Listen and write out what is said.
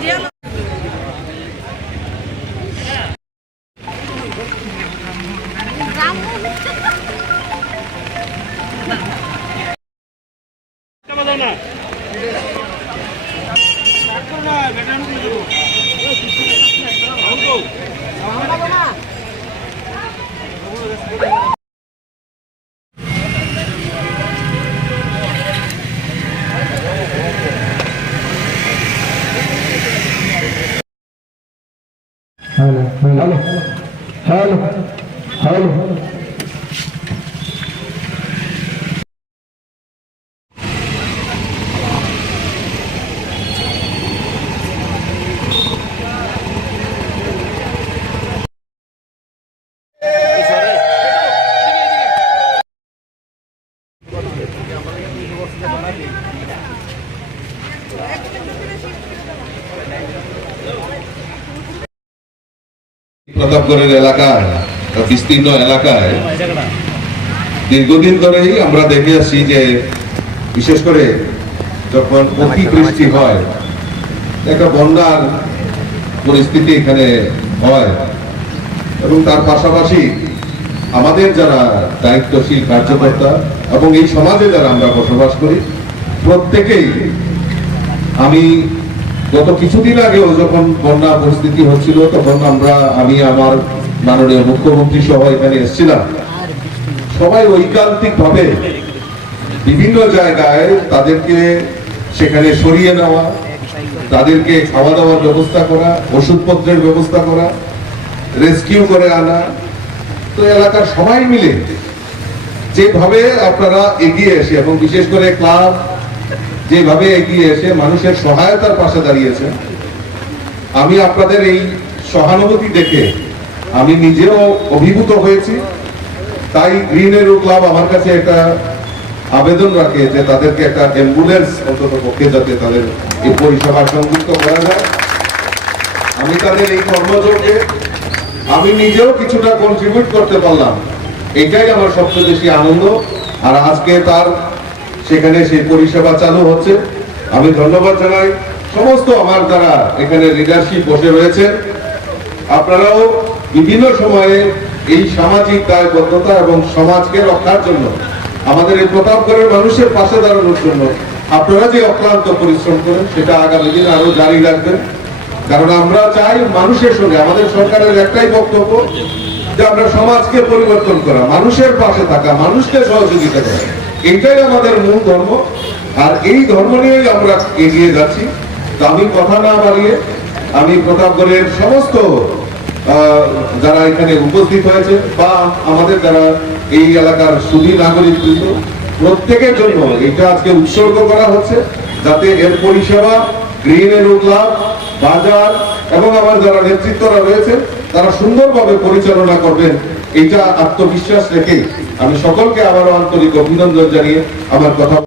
না هلا هلا. هلا. هلا. Thank you. প্রতাপগড়ের এলাকায় বিস্তীর্ণ এলাকায় দীর্ঘদিন ধরেই আমরা দেখে আসছি যে বিশেষ করে যখন বৃষ্টি হয় একটা বন্যার পরিস্থিতি এখানে হয়। এবং তার পাশাপাশি আমাদের যারা দায়িত্বশীল কার্যকর্তা এবং এই সমাজে যারা আমরা বসবাস করি প্রত্যেকেই আমি গত কিছুদিন আগেও যখন বন্যা পরিস্থিতি হচ্ছিল, তখন আমরা, আমি, আমার মাননীয় মুখ্যমন্ত্রী সহ এখানে এসেছিলাম। সবাই ঐকান্তিক ভাবে বিভিন্ন জায়গায় তাদেরকে সেখানে সরিয়ে নেওয়া, তাদেরকে খাওয়া দাওয়ার ব্যবস্থা করা, ওষুধপত্রের ব্যবস্থা করা, রেস্কিউ করে আনা। তো এলাকার সবাই মিলে যেভাবে আপনারা এগিয়ে এসে, এবং বিশেষ করে ক্লাব যেভাবে এগিয়ে এসে মানুষের সহায়তার পাশে দাঁড়িয়েছে, আমি আপনাদের এই সহানুভূতি দেখে আমি নিজেও অভিভূত হয়েছি। তাই গ্রিন এরো ক্লাব আমার কাছে একটা আবেদন রাখে যে তাদেরকে একটা অ্যাম্বুলেন্স অন্তত পক্ষে যাতে তাদের এই পরিষেবা সংযুক্ত করা যায়। আমি তাদের এই কর্মযোগে আমি নিজেও কিছুটা কন্ট্রিবিউট করতে পারলাম। এটাই আমার সবচেয়ে বেশি আনন্দ। আর আজকে তার সেখানে সেই পরিষেবা চালু হচ্ছে। আমি ধন্যবাদ জানাই সমস্ত আমার যারা এখানে লিডারশিপ বসে রয়েছে। আপনারাও বিভিন্ন সময়ে এই সামাজিক দায়বদ্ধতা এবং সমাজকে রক্ষার জন্য, আমাদের এই প্রতাপগড়ের মানুষের পাশে দাঁড়ানোর জন্য আপনারা যে অক্লান্ত পরিশ্রম করেন, সেটা আগামী দিন আরও জারি রাখবেন। কারণ আমরা চাই মানুষের সঙ্গে, আমাদের সরকারের একটাই বক্তব্য যে আমরা সমাজকে পরিবর্তন করা, মানুষের পাশে থাকা, মানুষকে সহযোগিতা করা। এটাই আমাদের মূল ধর্ম। আর এই ধর্ম নিয়েই আমরা এগিয়ে যাচ্ছি। তো আমি কথা না বাড়িয়ে আমি প্রতাপগড়ের সমস্ত যারা এখানে উপস্থিত হয়েছে বা আমাদের যারা এই এলাকার সুদী নাগরিক বৃন্দ, প্রত্যেকের জন্য এটা আজকে উৎসর্গ করা হচ্ছে যাতে এর পরিষেবা গ্রিন এরো ক্লাব বাজার এবং আমার যারা নেতৃত্বরা রয়েছে তারা সুন্দরভাবে পরিচালনা করবেন এটা আত্মবিশ্বাস রেখে আমি সকলকে আবারও আন্তরিক অভিনন্দন জানিয়ে আমার কথা